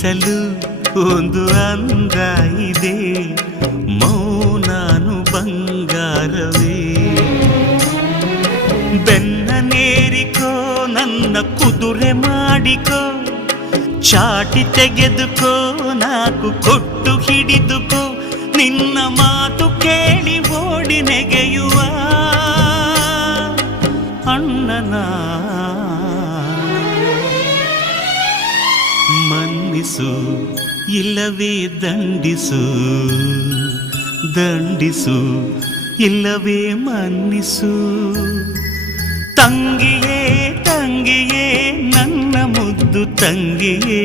ಪ್ರೀತಿಸಲು ಒಂದು ಅಂದ ಇದೆ, ಮೌನಾನು ಬಂಗಾರವೇ. ಬೆನ್ನನೇರಿಕೋ ನನ್ನ ಕುದುರೆ ಮಾಡಿಕೋ, ಚಾಟಿ ತೆಗೆದುಕೋ ನಾಕು ಕೊಟ್ಟು ಹಿಡಿದುಕೋ, ನಿನ್ನ ಮಾತು ಕೇಳಿ ಓಡಿ ನೆಗೆಯುವ ಅಣ್ಣನ. ಮನ್ನಿಸು ಇಲ್ಲವೇ ದಂಡಿಸು, ದಂಡಿಸು ಇಲ್ಲವೇ ಮನ್ನಿಸು. ತಂಗಿಯೇ ತಂಗಿಯೇ ನನ್ನ ಮುದ್ದು ತಂಗಿಯೇ.